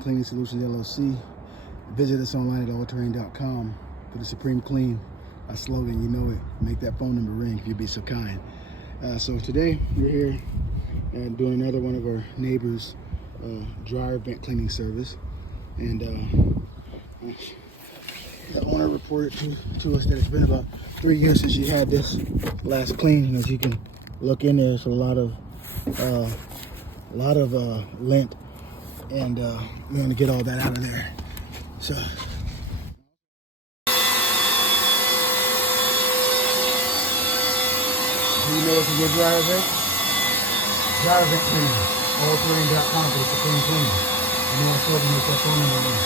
Supreme Cleaning Solutions, LLC. Visit us online at allterraine.com for the Supreme Clean. Our slogan, you know it. Make that phone number ring if you'd be so kind. So today we're here and doing another one of our neighbors' dryer vent cleaning service. And the owner reported to us that it's been about 3 years since she had this last clean. And as you can look in there, it's a lot of lint, and we want to get all that out of there. So you know what's a good dryer vent? Dryer vent cleaning. Allterraine.com for the Supreme Clean. And then I'm make that phone number there.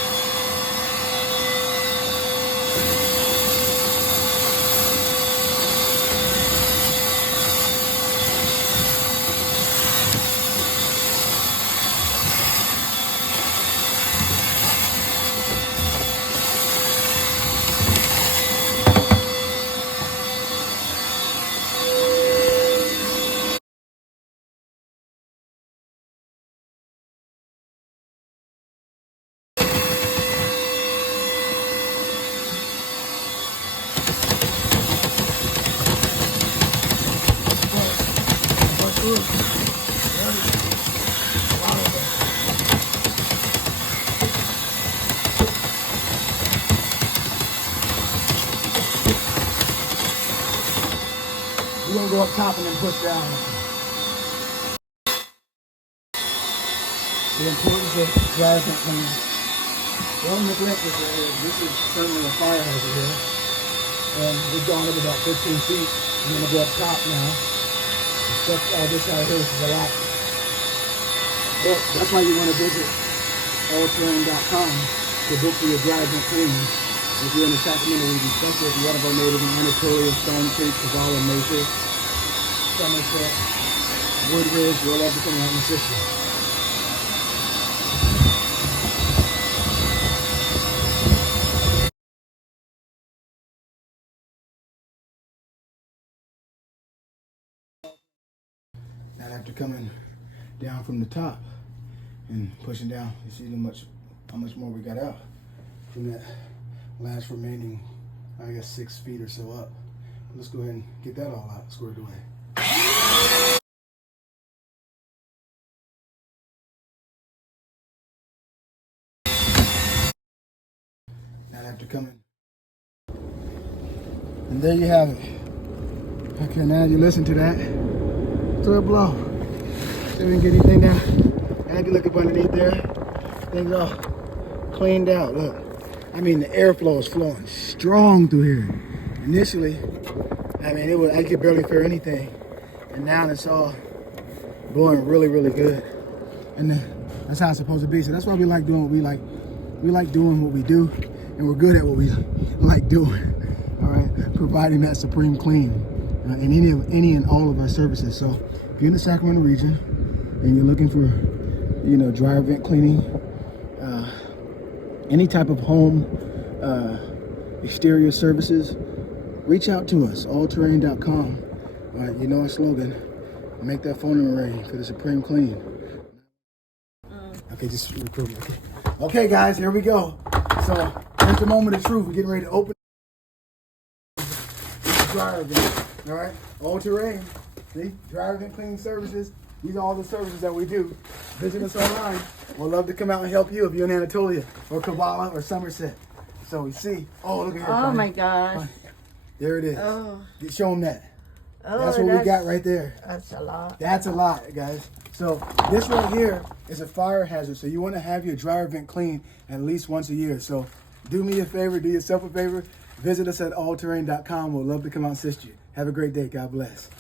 We're gonna go up top and then push down. The importance of dryer vent cleaning. Don't neglect this area. This is certainly a fire hazard here. And we've gone up about 15 feet. I'm gonna go up top now. The stuff this side here is a lot. But that's why you want to visit allterraine.com to book for your dryer vent cleaning. If you're in the Sacramento region, especially if you're one of our neighbors in Anatolia, Stone Creek, Cavallo, Mesa, Somerset, Woodridge, we'll love to come out and assist you. Now after coming down from the top and pushing down, you see how much more we got out from that last remaining, I guess, 6 feet or so up. Let's go ahead and get that all out, squared away. Now after coming, and there you have it. Okay, now you listen to that. Throw a blow. See if we can get anything down. And if you look up underneath there, things all cleaned out. Look, I mean, the airflow is flowing strong through here. Initially, I mean, I could barely feel anything, and now it's all blowing really, really good. And that's how it's supposed to be. So that's why we like doing what we like. We like doing what we do, and we're good at what we like doing. All right, providing that supreme clean in any and all of our services. So if you're in the Sacramento region and you're looking for, dryer vent cleaning, any type of home exterior services, reach out to us, allterraine.com. All right, you know our slogan, make that phone number ring for the Supreme Clean. Okay, just record me. Okay, guys, here we go. So here's the moment of truth. We're getting ready to open the dryer vent. All right, All-Terraine, see, dryer vent cleaning services. These are all the services that we do. Visit us online. We'd love to come out and help you if you're in Anatolia or Cavallo or Somerset. So we see. Oh, look at here. Oh my gosh. There it is. Oh. Show them that. Oh, that's what we got right there. That's a lot. That's a lot, guys. So this right here is a fire hazard. So you want to have your dryer vent clean at least once a year. So do me a favor, do yourself a favor. Visit us at allterraine.com. We'd love to come out and assist you. Have a great day. God bless.